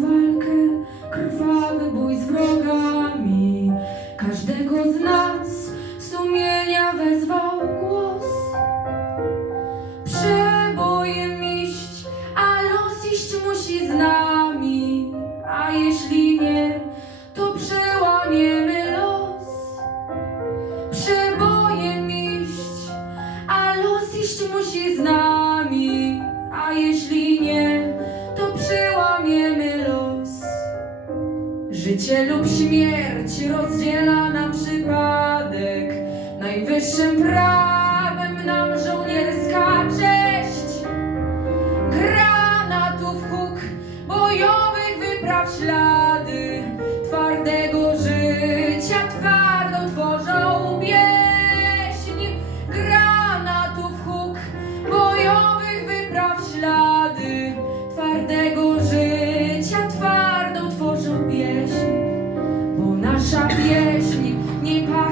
walkę, krwawy bój z wrogami. Każdego z nas sumienia wezwał głos. Przebojem iść, a los iść musi z nami. A jeśli nie, to przełamiemy los. Przebojem iść, a los iść musi z nami. A jeśli nie, Życie lub śmierć rozdziela nam przypadek. Najwyższym prawem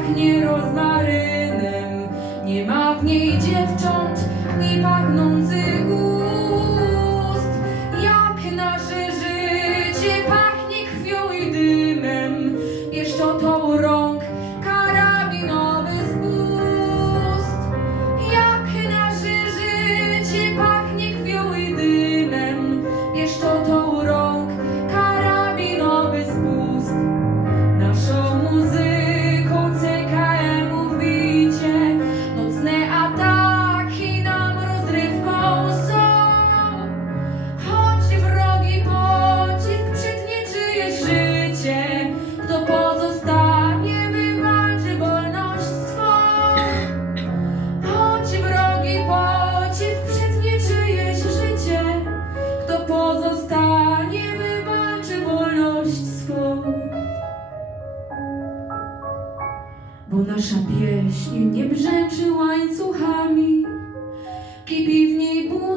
pachnie rozmarynem, nie ma w niej dziewcząt, bo nasza pieśń nie brzęczy łańcuchami, kipi w niej ból.